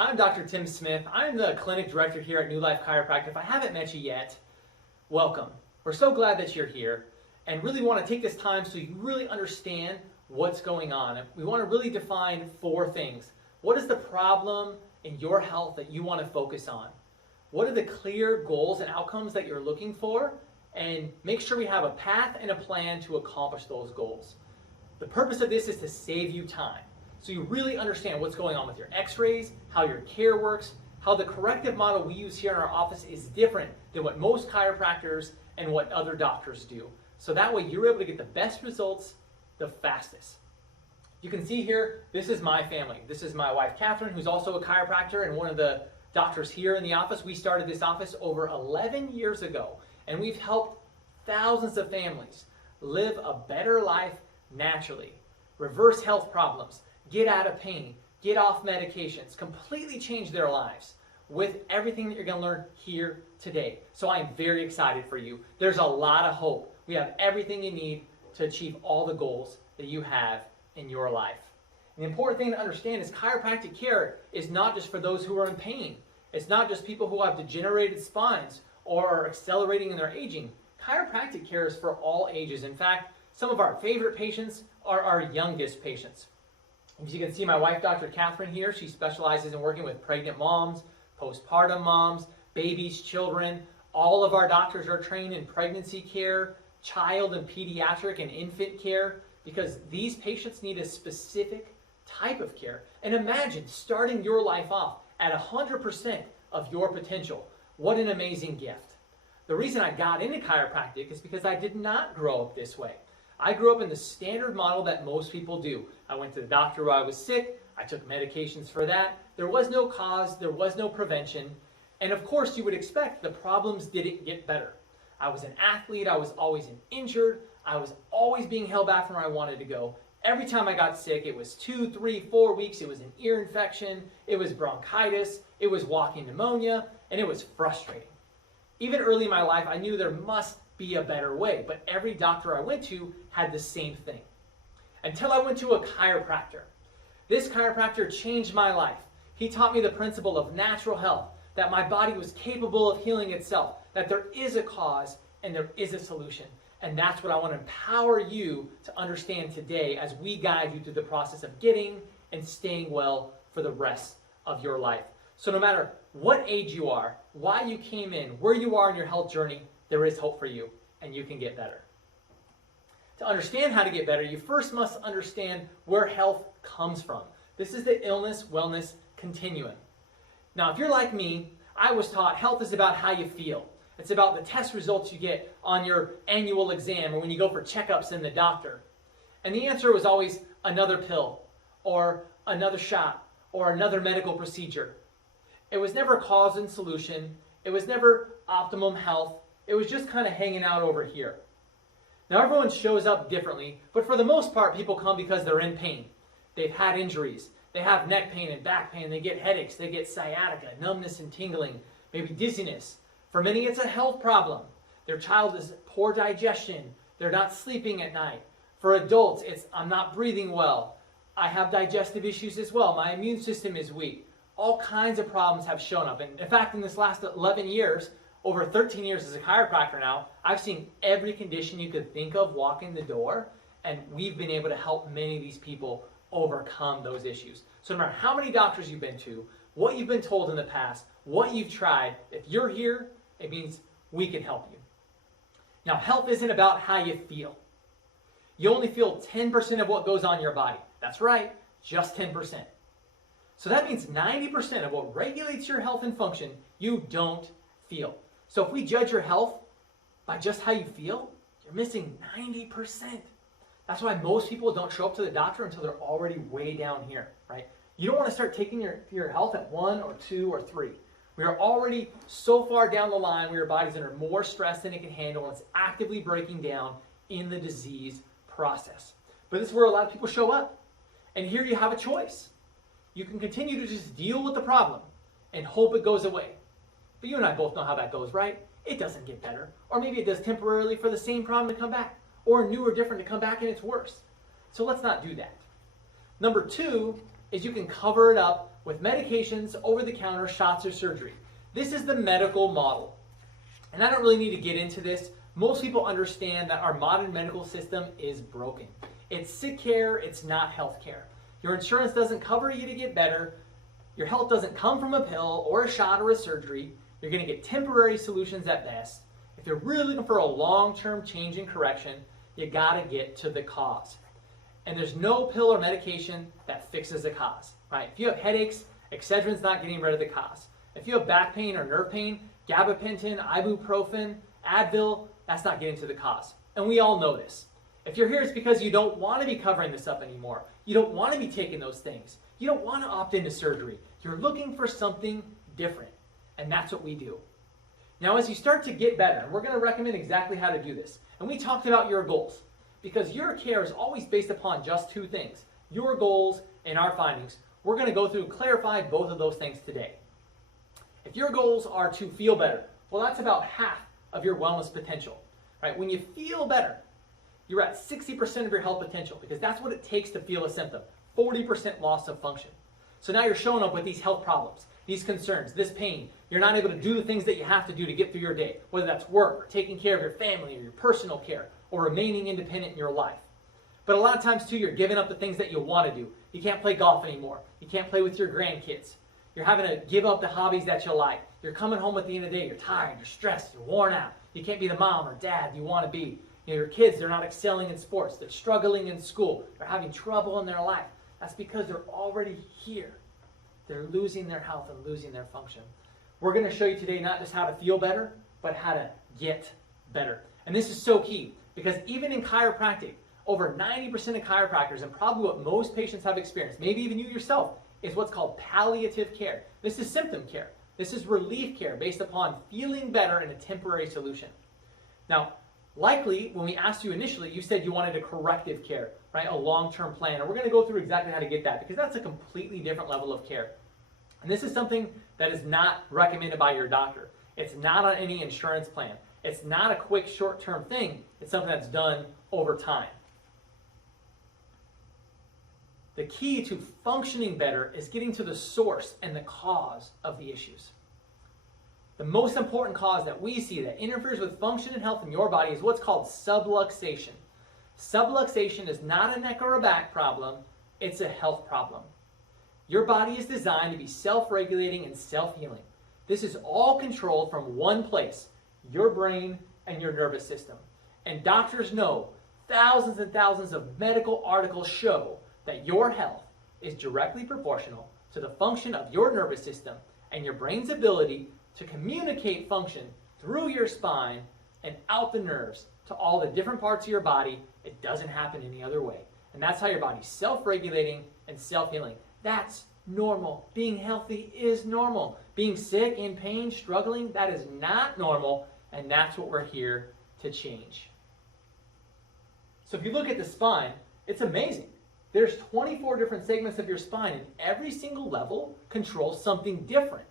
I'm Dr. Tim Smith. I'm the clinic director here at New Life Chiropractic. If I haven't met you yet, welcome. We're so glad that you're here and really want to take this time so you really understand what's going on. We want to really define 4 things. What is the problem in your health that you want to focus on? What are the clear goals and outcomes that you're looking for? And make sure we have a path and a plan to accomplish those goals. The purpose of this is to save you time, so you really understand what's going on with your x-rays, how your care works, how the corrective model we use here in our office is different than what most chiropractors and what other doctors do. So that way you're able to get the best results the fastest. You can see here, this is my family. This is my wife, Catherine, who's also a chiropractor and one of the doctors here in the office. We started this office over 11 years ago, and we've helped thousands of families live a better life naturally, reverse health problems, get out of pain, get off medications, completely change their lives with everything that you're going to learn here today. So I'm very excited for you. There's a lot of hope. We have everything you need to achieve all the goals that you have in your life. And the important thing to understand is chiropractic care is not just for those who are in pain. It's not just people who have degenerated spines or are accelerating in their aging. Chiropractic care is for all ages. In fact, some of our favorite patients are our youngest patients. As you can see, my wife, Dr. Catherine here, she specializes in working with pregnant moms, postpartum moms, babies, children. All of our doctors are trained in pregnancy care, child and pediatric and infant care, because these patients need a specific type of care. And imagine starting your life off at 100% of your potential. What an amazing gift. The reason I got into chiropractic is because I did not grow up this way. I grew up in the standard model that most people do. I went to the doctor when I was sick. I took medications for that. There was no cause. There was no prevention. And of course, you would expect the problems didn't get better. I was an athlete. I was always injured. I was always being held back from where I wanted to go. Every time I got sick, it was 2, 3, 4 weeks. It was an ear infection. It was bronchitis. It was walking pneumonia. And it was frustrating. Even early in my life, I knew there must be a better way, but every doctor I went to had the same thing. Until I went to a chiropractor. This chiropractor changed my life. He taught me the principle of natural health, that my body was capable of healing itself, that there is a cause and there is a solution. And that's what I want to empower you to understand today as we guide you through the process of getting and staying well for the rest of your life. So no matter what age you are, why you came in, where you are in your health journey, there is hope for you, and you can get better. To understand how to get better, you first must understand where health comes from. This is the illness-wellness continuum. Now, if you're like me, I was taught health is about how you feel. It's about the test results you get on your annual exam or when you go for checkups in the doctor. And the answer was always another pill or another shot or another medical procedure. It was never cause and solution. It was never optimum health. It was just kind of hanging out over here. Now everyone shows up differently, but for the most part, people come because they're in pain. They've had injuries. They have neck pain and back pain. They get headaches. They get sciatica, numbness and tingling, maybe dizziness. For many, it's a health problem. Their child has poor digestion. They're not sleeping at night. For adults, it's I'm not breathing well. I have digestive issues as well. My immune system is weak. All kinds of problems have shown up. And in fact, in this last 11 years, over 13 years as a chiropractor now, I've seen every condition you could think of walk in the door, and we've been able to help many of these people overcome those issues. So no matter how many doctors you've been to, what you've been told in the past, what you've tried, if you're here, it means we can help you. Now, health isn't about how you feel. You only feel 10% of what goes on in your body. That's right, just 10%. So that means 90% of what regulates your health and function, you don't feel. So if we judge your health by just how you feel, you're missing 90%. That's why most people don't show up to the doctor until they're already way down here, right? You don't want to start taking your health at 1 or 2 or 3. We are already so far down the line where your body's under more stress than it can handle, and it's actively breaking down in the disease process. But this is where a lot of people show up. And here you have a choice. You can continue to just deal with the problem and hope it goes away. But you and I both know how that goes, right? It doesn't get better. Or maybe it does temporarily for the same problem to come back. Or new or different to come back and it's worse. So let's not do that. Number 2 is you can cover it up with medications, over-the-counter, shots, or surgery. This is the medical model. And I don't really need to get into this. Most people understand that our modern medical system is broken. It's sick care, it's not health care. Your insurance doesn't cover you to get better. Your health doesn't come from a pill or a shot or a surgery. You're going to get temporary solutions at best. If you're really looking for a long-term change and correction, you got to get to the cause. And there's no pill or medication that fixes the cause, right? If you have headaches, Excedrin's not getting rid of the cause. If you have back pain or nerve pain, gabapentin, ibuprofen, Advil, that's not getting to the cause. And we all know this. If you're here, it's because you don't want to be covering this up anymore. You don't want to be taking those things. You don't want to opt into surgery. You're looking for something different. And that's what we do. Now, as you start to get better, and we're going to recommend exactly how to do this. And we talked about your goals, because your care is always based upon just two things, your goals and our findings. We're going to go through and clarify both of those things today. If your goals are to feel better, well, that's about half of your wellness potential, right? When you feel better, you're at 60% of your health potential, because that's what it takes to feel a symptom, 40% loss of function. So now you're showing up with these health problems, these concerns, this pain. You're not able to do the things that you have to do to get through your day, whether that's work or taking care of your family or your personal care or remaining independent in your life. But a lot of times too, you're giving up the things that you want to do. You can't play golf anymore. You can't play with your grandkids. You're having to give up the hobbies that you like. You're coming home at the end of the day, you're tired, you're stressed, you're worn out. You can't be the mom or dad you want to be. You know, your kids, they're not excelling in sports. They're struggling in school. They're having trouble in their life. That's because they're already here. They're losing their health and losing their function. We're going to show you today not just how to feel better, but how to get better. And this is so key, because even in chiropractic, over 90% of chiropractors, and probably what most patients have experienced, maybe even you yourself, is what's called palliative care. This is symptom care. This is relief care based upon feeling better in a temporary solution. Now, likely, when we asked you initially, you said you wanted a corrective care, right? A long-term plan. And we're going to go through exactly how to get that, because that's a completely different level of care. And this is something that is not recommended by your doctor. It's not on any insurance plan. It's not a quick short-term thing. It's something that's done over time. The key to functioning better is getting to the source and the cause of the issues. The most important cause that we see that interferes with function and health in your body is what's called subluxation. Subluxation is not a neck or a back problem, it's a health problem. Your body is designed to be self-regulating and self-healing. This is all controlled from one place, your brain and your nervous system. And doctors know, thousands and thousands of medical articles show that your health is directly proportional to the function of your nervous system and your brain's ability to communicate function through your spine and out the nerves to all the different parts of your body. It doesn't happen any other way. And that's how your body's self-regulating and self-healing. That's normal. Being healthy is normal. Being sick, in pain, struggling, that is not normal, and that's what we're here to change. So if you look at the spine, it's amazing. There's 24 different segments of your spine, and every single level controls something different.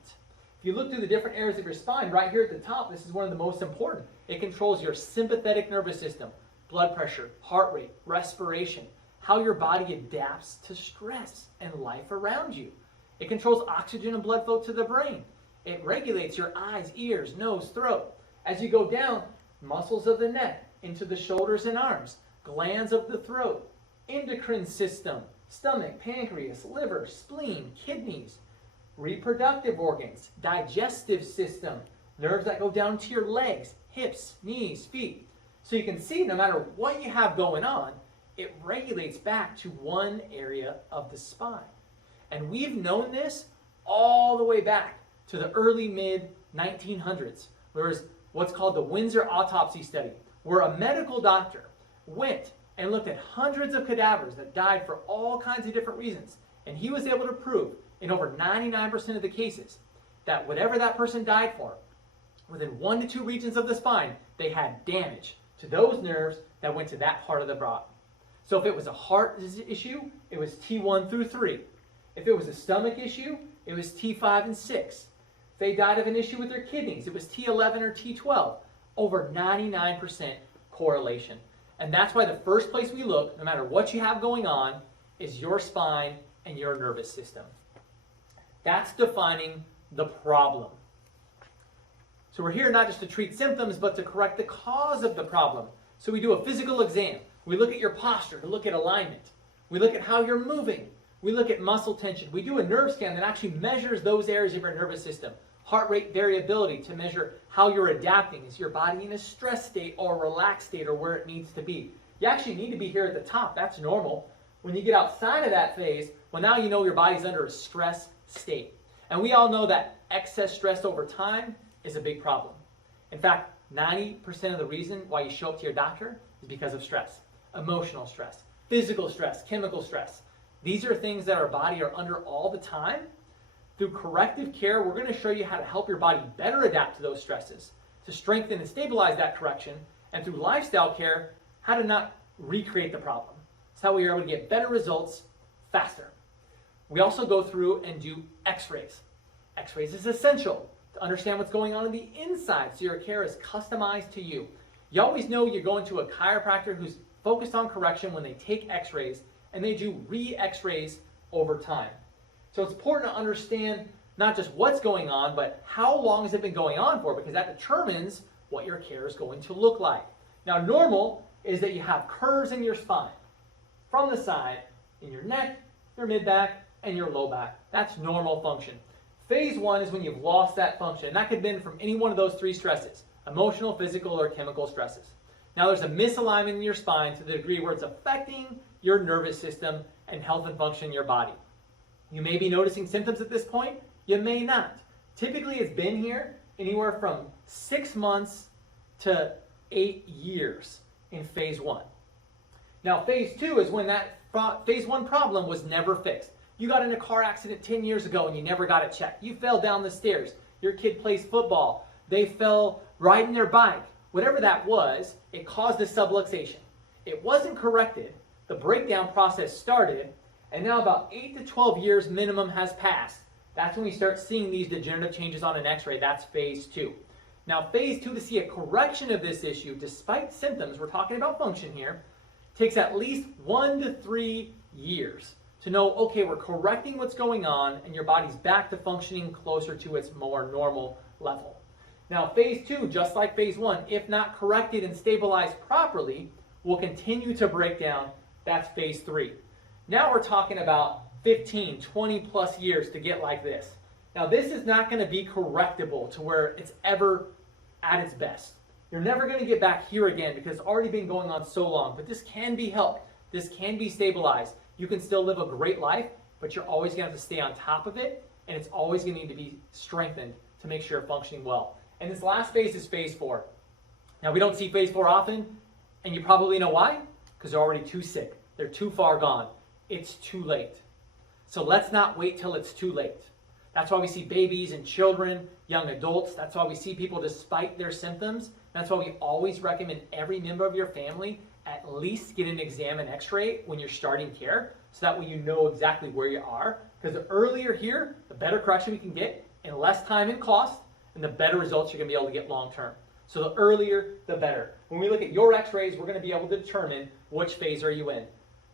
If you look through the different areas of your spine, right here at the top, this is one of the most important. It controls your sympathetic nervous system, blood pressure, heart rate, respiration, how your body adapts to stress and life around you. It controls oxygen and blood flow to the brain. It regulates your eyes, ears, nose, throat. As you go down, muscles of the neck, into the shoulders and arms, glands of the throat, endocrine system, stomach, pancreas, liver, spleen, kidneys, reproductive organs, digestive system, nerves that go down to your legs, hips, knees, feet. So you can see no matter what you have going on, it regulates back to one area of the spine. And we've known this all the way back to the early mid-1900s. There was what's called the Windsor Autopsy Study, where a medical doctor went and looked at hundreds of cadavers that died for all kinds of different reasons. And he was able to prove in over 99% of the cases that whatever that person died for, within 1 to 2 regions of the spine, they had damage to those nerves that went to that part of the body. So if it was a heart issue, it was T1 through 3. If it was a stomach issue, it was T5 and 6. If they died of an issue with their kidneys, it was T11 or T12. Over 99% correlation. And that's why the first place we look, no matter what you have going on, is your spine and your nervous system. That's defining the problem. So we're here not just to treat symptoms, but to correct the cause of the problem. So we do a physical exam. We look at your posture to look at alignment. We look at how you're moving. We look at muscle tension. We do a nerve scan that actually measures those areas of your nervous system. Heart rate variability to measure how you're adapting. Is your body in a stress state or a relaxed state or where it needs to be? You actually need to be here at the top. That's normal. When you get outside of that phase, well, now you know your body's under a stress state. And we all know that excess stress over time is a big problem. In fact, 90% of the reason why you show up to your doctor is because of stress. Emotional stress, physical stress, chemical stress. These are things that our body are under all the time. Through corrective care, we're going to show you how to help your body better adapt to those stresses, to strengthen and stabilize that correction, and through lifestyle care, how to not recreate the problem. That's how we are able to get better results faster. We also go through and do x-rays. X-rays is essential to understand what's going on in the inside so your care is customized to you. You always know you're going to a chiropractor who's focused on correction when they take x-rays, and they do re-x-rays over time. So it's important to understand not just what's going on, but how long has it been going on for, because that determines what your care is going to look like. Now, normal is that you have curves in your spine from the side, in your neck, your mid-back, and your low back. That's normal function. Phase 1 is when you've lost that function, and that could have been from any one of those three stresses: emotional, physical, or chemical stresses. Now, there's a misalignment in your spine to the degree where it's affecting your nervous system and health and function in your body. You may be noticing symptoms at this point. You may not. Typically, it's been here anywhere from 6 months to 8 years in phase 1. Now, phase 2 is when that phase 1 problem was never fixed. You got in a car accident 10 years ago and you never got it checked. You fell down the stairs. Your kid plays football. They fell riding their bike. Whatever that was, it caused a subluxation. It wasn't corrected. The breakdown process started, and now about 8 to 12 years minimum has passed. That's when we start seeing these degenerative changes on an x-ray. That's phase 2. Now, phase 2, to see a correction of this issue, despite symptoms, we're talking about function here, takes at least 1 to 3 years to know, okay, we're correcting what's going on, and your body's back to functioning closer to its more normal level. Now, phase 2, just like phase 1, if not corrected and stabilized properly, will continue to break down. That's phase 3. Now we're talking about 15, 20 plus years to get like this. Now, this is not going to be correctable to where it's ever at its best. You're never going to get back here again because it's already been going on so long. But this can be helped. This can be stabilized. You can still live a great life, but you're always going to have to stay on top of it, and it's always going to need to be strengthened to make sure you're functioning well. And this last phase is phase 4. Now, we don't see phase 4 often, and you probably know why. Because they're already too sick. They're too far gone. It's too late. So let's not wait till it's too late. That's why we see babies and children, young adults. That's why we see people despite their symptoms. That's why we always recommend every member of your family at least get an exam and x-ray when you're starting care, so that way you know exactly where you are. Because the earlier here, the better correction we can get, and less time and cost, and the better results you're going to be able to get long term. So the earlier, the better. When we look at your x-rays, we're going to be able to determine which phase are you in.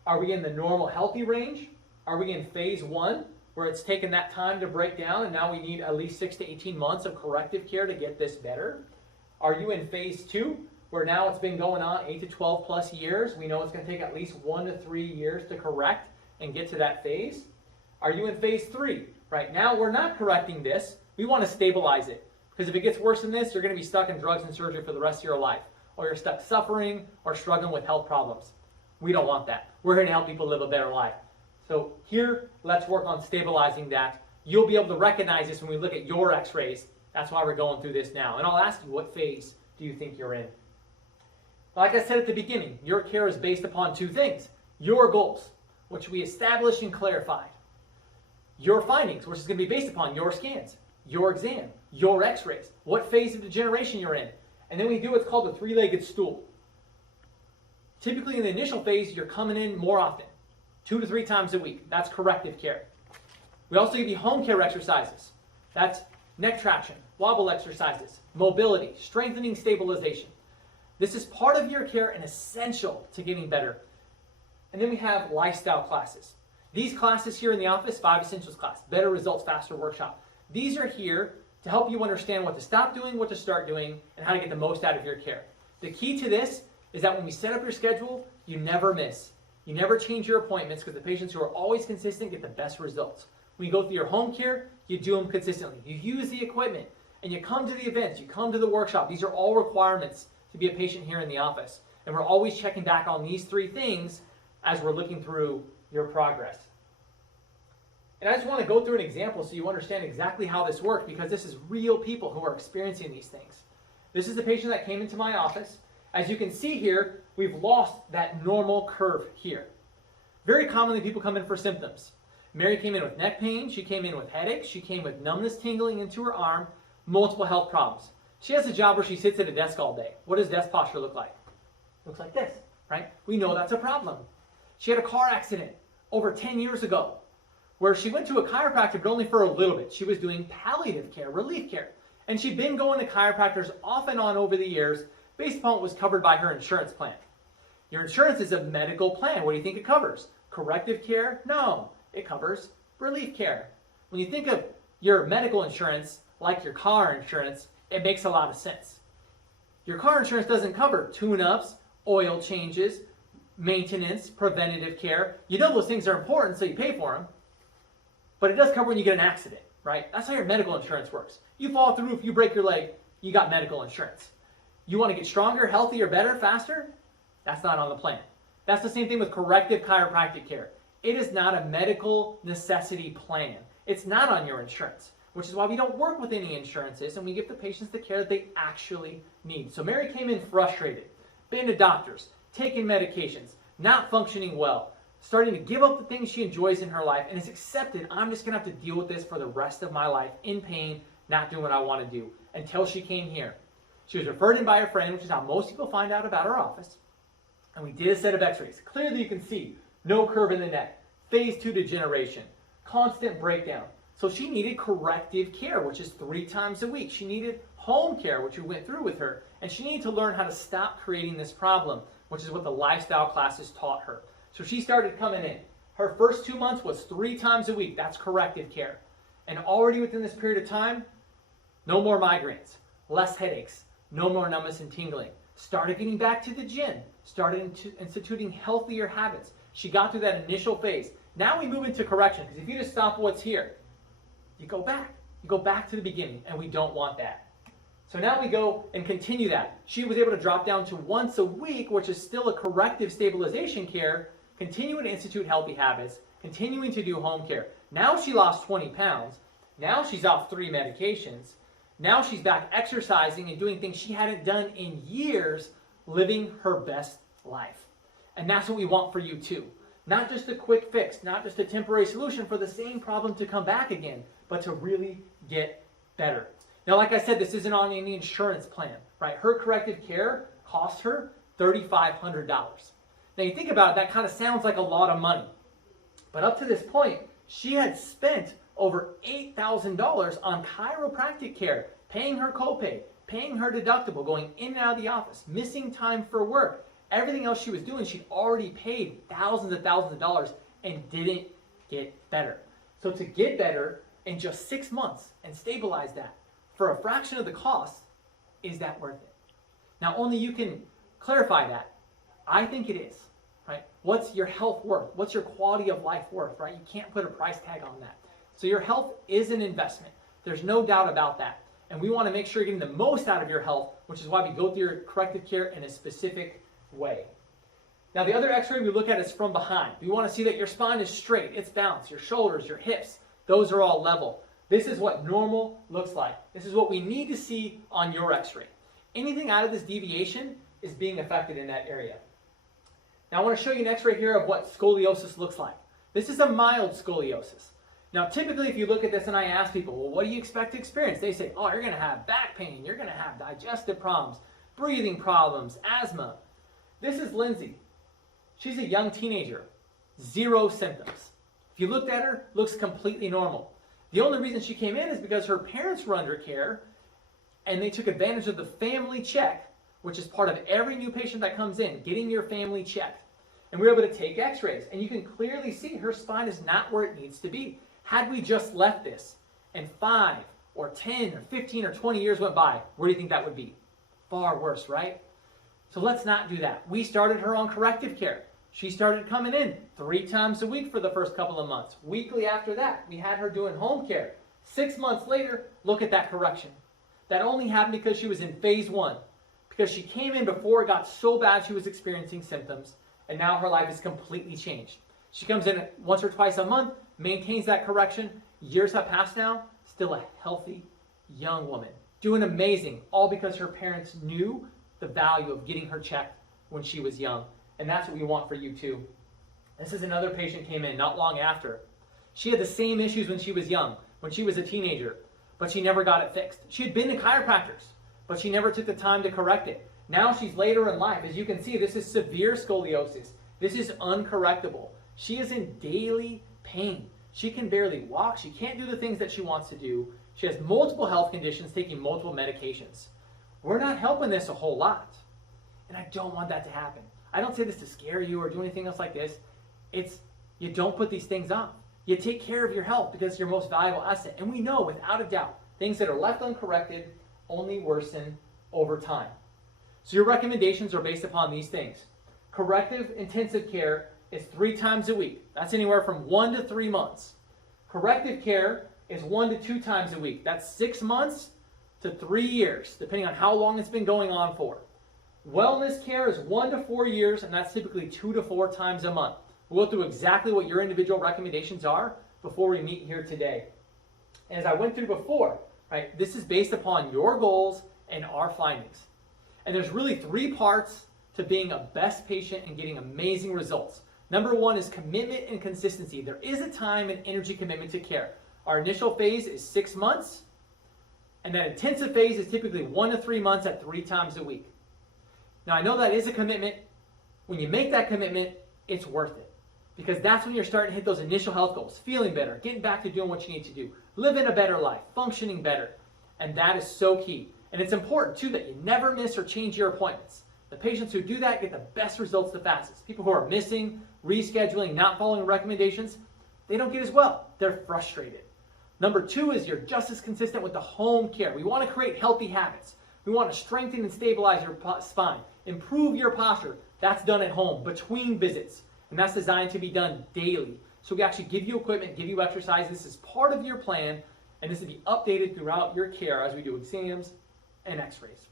Are we in the normal healthy range? Are we in phase 1, where it's taken that time to break down and now we need at least 6 to 18 months of corrective care to get this better? Are you in phase 2, where now it's been going on 8 to 12 plus years? We know it's going to take at least 1 to 3 years to correct and get to that phase. Are you in phase 3? Right now we're not correcting this. We want to stabilize it. Because if it gets worse than this, you're going to be stuck in drugs and surgery for the rest of your life. Or you're stuck suffering or struggling with health problems. We don't want that. We're here to help people live a better life. So here, let's work on stabilizing that. You'll be able to recognize this when we look at your x-rays. That's why we're going through this now. And I'll ask you, what phase do you think you're in? Like I said at the beginning, your care is based upon 2 things. Your goals, which we established and clarified. Your findings, which is going to be based upon your scans, your exam, your x-rays, what phase of degeneration you're in. And then we do what's called the 3-legged stool. Typically in the initial phase, you're coming in more often, 2 to 3 times a week. That's corrective care. We also give you home care exercises. That's neck traction, wobble exercises, mobility, strengthening, stabilization. This is part of your care and essential to getting better. And then we have lifestyle classes. These classes here in the office, 5 Essentials class, Better Results, Faster Workshop. These are here to help you understand what to stop doing, what to start doing, and how to get the most out of your care. The key to this is that when we set up your schedule, you never miss. You never change your appointments because the patients who are always consistent get the best results. When you go through your home care, you do them consistently. You use the equipment, and you come to the events, you come to the workshop. These are all requirements to be a patient here in the office. And we're always checking back on these 3 things as we're looking through your progress. And I just want to go through an example so you understand exactly how this works, because this is real people who are experiencing these things. This is the patient that came into my office. As you can see here, we've lost that normal curve here. Very commonly, people come in for symptoms. Mary came in with neck pain, she came in with headaches, she came with numbness tingling into her arm, multiple health problems. She has a job where she sits at a desk all day. What does desk posture look like? Looks like this, right? We know that's a problem. She had a car accident over 10 years ago where she went to a chiropractor, but only for a little bit. She was doing palliative care, relief care. And she'd been going to chiropractors off and on over the years based upon what was covered by her insurance plan. Your insurance is a medical plan. What do you think it covers? Corrective care? No, it covers relief care. When you think of your medical insurance like your car insurance, it makes a lot of sense. Your car insurance doesn't cover tune-ups, oil changes, maintenance, preventative care. You know those things are important, so you pay for them. But it does cover when you get an accident, right? That's how your medical insurance works. You fall off the roof, you break your leg, you got medical insurance. You want to get stronger, healthier, better, faster? That's not on the plan. That's the same thing with corrective chiropractic care. It is not a medical necessity plan. It's not on your insurance, which is why we don't work with any insurances and we give the patients the care that they actually need. So Mary came in frustrated, been to doctors, taking medications, not functioning well, starting to give up the things she enjoys in her life, and has accepted, I'm just going to have to deal with this for the rest of my life, in pain, not doing what I want to do, until she came here. She was referred in by a friend, which is how most people find out about our office. And we did a set of x-rays. Clearly you can see no curve in the neck, phase 2 degeneration, constant breakdown. So she needed corrective care, which is 3 times a week. She needed home care, which we went through with her. And she needed to learn how to stop creating this problem, which is what the lifestyle classes taught her. So she started coming in. Her first 2 months was 3 times a week. That's corrective care. And already within this period of time, no more migraines, less headaches, no more numbness and tingling. Started getting back to the gym. Started instituting healthier habits. She got through that initial phase. Now we move into correction, because if you just stop what's here, you go back. You go back to the beginning, and we don't want that. So now we go and continue that. She was able to drop down to once a week, which is still a corrective stabilization care, continuing to institute healthy habits, continuing to do home care. Now she lost 20 pounds. Now she's off 3 medications. Now she's back exercising and doing things she hadn't done in years, living her best life. And that's what we want for you too. Not just a quick fix, not just a temporary solution for the same problem to come back again, but to really get better. Now, like I said, this isn't on any insurance plan, right? Her corrective care cost her $3,500. Now, you think about it, that kind of sounds like a lot of money. But up to this point, she had spent over $8,000 on chiropractic care, paying her copay, paying her deductible, going in and out of the office, missing time for work. Everything else she was doing, she'd already paid thousands and thousands of dollars and didn't get better. So to get better in just 6 months and stabilize that for a fraction of the cost, is that worth it? Now, only you can clarify that. I think it is, right? What's your health worth? What's your quality of life worth, right? You can't put a price tag on that. So your health is an investment. There's no doubt about that. And we want to make sure you're getting the most out of your health, which is why we go through your corrective care in a specific way. Now, the other x-ray we look at is from behind. We want to see that your spine is straight, it's balanced, your shoulders, your hips, those are all level. This is what normal looks like. This is what we need to see on your x-ray. Anything out of this deviation is being affected in that area. Now, I want to show you an x-ray here of what scoliosis looks like. This is a mild scoliosis. Now, typically, if you look at this and I ask people, well, what do you expect to experience? They say, oh, you're going to have back pain, you're going to have digestive problems, breathing problems, asthma. This is Lindsay. She's a young teenager, 0 symptoms. If you looked at her, looks completely normal. The only reason she came in is because her parents were under care and they took advantage of the family check, which is part of every new patient that comes in, getting your family checked. And we were able to take x-rays, and you can clearly see her spine is not where it needs to be. Had we just left this and 5 or 10 or 15 or 20 years went by, where do you think that would be? Far worse, right? So let's not do that. We started her on corrective care. She started coming in 3 times a week for the first couple of months. Weekly after that, we had her doing home care. 6 months later, look at that correction. That only happened because she was in phase 1. Because she came in before it got so bad she was experiencing symptoms, and now her life is completely changed. She comes in once or twice a month, maintains that correction. Years have passed now, still a healthy young woman. Doing amazing, all because her parents knew the value of getting her checked when she was young. And that's what we want for you too. This is another patient came in not long after. She had the same issues when she was young, when she was a teenager, but she never got it fixed. She had been to chiropractors, but she never took the time to correct it. Now she's later in life. As you can see, this is severe scoliosis. This is uncorrectable. She is in daily pain. She can barely walk. She can't do the things that she wants to do. She has multiple health conditions, taking multiple medications. We're not helping this a whole lot. And I don't want that to happen. I don't say this to scare you or do anything else like this. It's you don't put these things off. You take care of your health because it's your most valuable asset. And we know without a doubt, things that are left uncorrected only worsen over time. So your recommendations are based upon these things. Corrective intensive care is 3 times a week. That's anywhere from 1 to 3 months. Corrective care is 1 to 2 times a week. That's 6 months to 3 years, depending on how long it's been going on for. Wellness care is 1 to 4 years, and that's typically 2 to 4 times a month. We'll go through exactly what your individual recommendations are before we meet here today. And as I went through before, right, this is based upon your goals and our findings. And there's really 3 parts to being a best patient and getting amazing results. Number 1 is commitment and consistency. There is a time and energy commitment to care. Our initial phase is 6 months, and that intensive phase is typically 1 to 3 months at 3 times a week. Now, I know that is a commitment. When you make that commitment, it's worth it. Because that's when you're starting to hit those initial health goals. Feeling better, getting back to doing what you need to do, living a better life, functioning better. And that is so key. And it's important, too, that you never miss or change your appointments. The patients who do that get the best results the fastest. People who are missing, rescheduling, not following recommendations, they don't get as well. They're frustrated. Number 2 is you're just as consistent with the home care. We want to create healthy habits. We want to strengthen and stabilize your spine, improve your posture. That's done at home, between visits. And that's designed to be done daily. So we actually give you equipment, give you exercise. This is part of your plan, and this will be updated throughout your care as we do exams and x-rays.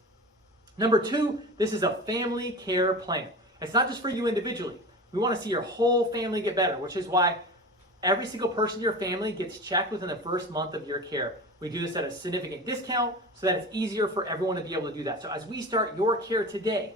Number 2, this is a family care plan. It's not just for you individually. We want to see your whole family get better, which is why every single person in your family gets checked within the first month of your care. We do this at a significant discount so that it's easier for everyone to be able to do that. So as we start your care today,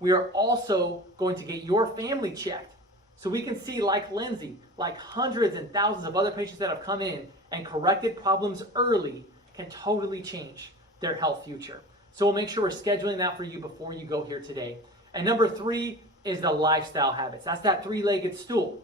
we are also going to get your family checked so we can see, like Lindsay, like hundreds and thousands of other patients that have come in and corrected problems early can totally change their health future. So we'll make sure we're scheduling that for you before you go here today. And number 3 is the lifestyle habits. That's that 3-legged stool.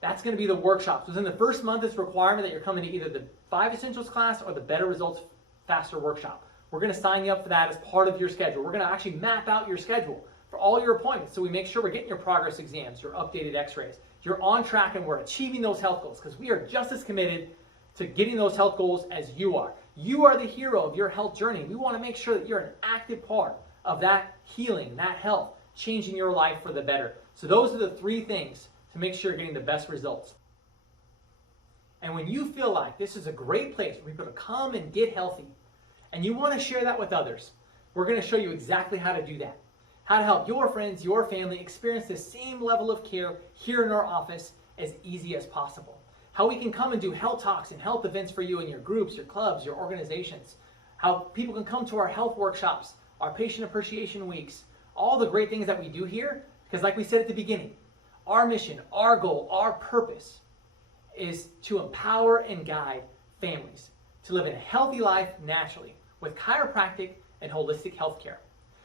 That's going to be the workshops. Within the first month, it's a requirement that you're coming to either the 5 Essentials class or the Better Results Faster workshop. We're going to sign you up for that as part of your schedule. We're going to actually map out your schedule for all your appointments so we make sure we're getting your progress exams, your updated x-rays. You're on track and we're achieving those health goals because we are just as committed to getting those health goals as you are. You are the hero of your health journey. We want to make sure that you're an active part of that healing, that health, changing your life for the better. So those are the 3 things to make sure you're getting the best results. And when you feel like this is a great place for people to come and get healthy, and you want to share that with others, we're going to show you exactly how to do that. How to help your friends, your family experience the same level of care here in our office as easy as possible. How we can come and do health talks and health events for you in your groups, your clubs, your organizations. How people can come to our health workshops, our patient appreciation weeks, all the great things that we do here. Because like we said at the beginning, our mission, our goal, our purpose is to empower and guide families to live a healthy life naturally with chiropractic and holistic health care.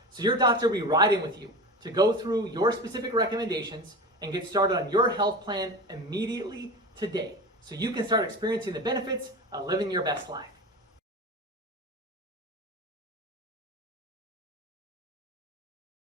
So your doctor will be right in with you to go through your specific recommendations and get started on your health plan immediately today so you can start experiencing the benefits of living your best life.